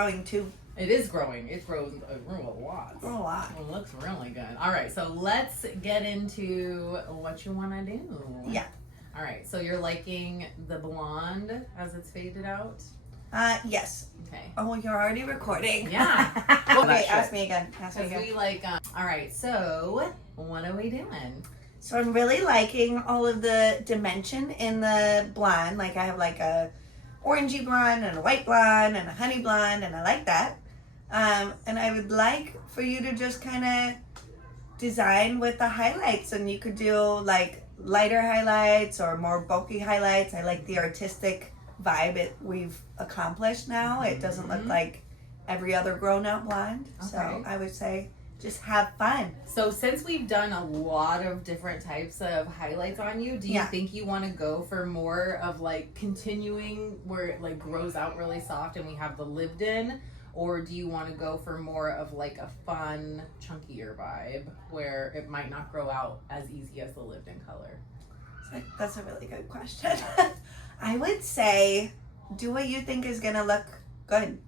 growing too. It is growing. It grows a lot. A lot. It looks really good. All right, so let's get into what you want to do. Yeah. All right, so you're liking the blonde as it's faded out? Yes. Okay. Oh, you're already recording. Yeah. Okay, ask me again. We like, all right, so what are we doing? So I'm really liking all of the dimension in the blonde. Like I have like a orangey blonde and a white blonde and a honey blonde, and I like that. And I would like for you to just kind of design with the highlights, and you could do like lighter highlights or more bulky highlights. I like the artistic vibe we've accomplished now. It doesn't look like every other grown-up blonde. Okay. So I would say just have fun. So since we've done a lot of different types of highlights on you, do you think you want to go for more of like continuing where it like grows out really soft and we have the lived in? Or do you want to go for more of like a fun, chunkier vibe where it might not grow out as easy as the lived in color? That's a really good question. I would say do what you think is going to look good.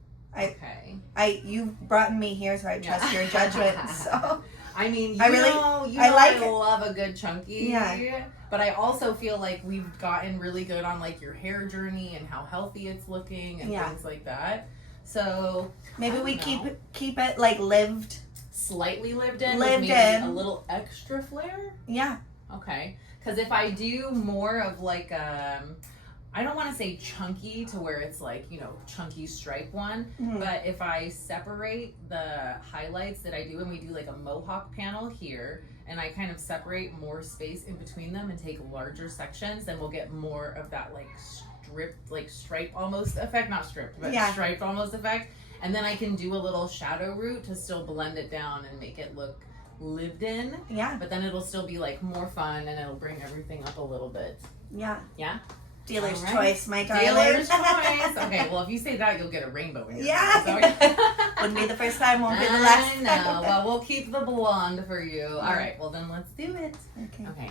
You brought me here, so I trust your judgment. So I mean, I love a good chunky. Yeah. But I also feel like we've gotten really good on like your hair journey and how healthy it's looking and things like that. So maybe we keep it like lived, slightly lived in, with maybe a little extra flair. Yeah. Okay. Because if I do more of like I don't want to say chunky to where it's like, you know, chunky stripe one, but if I separate the highlights that I do and we do like a mohawk panel here and I kind of separate more space in between them and take larger sections, then we'll get more of that like stripe almost effect, not stripped, but striped almost effect. And then I can do a little shadow root to still blend it down and make it look lived in. Yeah. But then it'll still be like more fun and it'll bring everything up a little bit. Yeah. Yeah? Dealer's choice, my darling. Dealer's choice. Okay, well, if you say that, you'll get a rainbow in your face. Wouldn't be the first time, won't be the last. I know. Well, we'll keep the blonde for you. All right, well, then let's do it. Okay. Okay.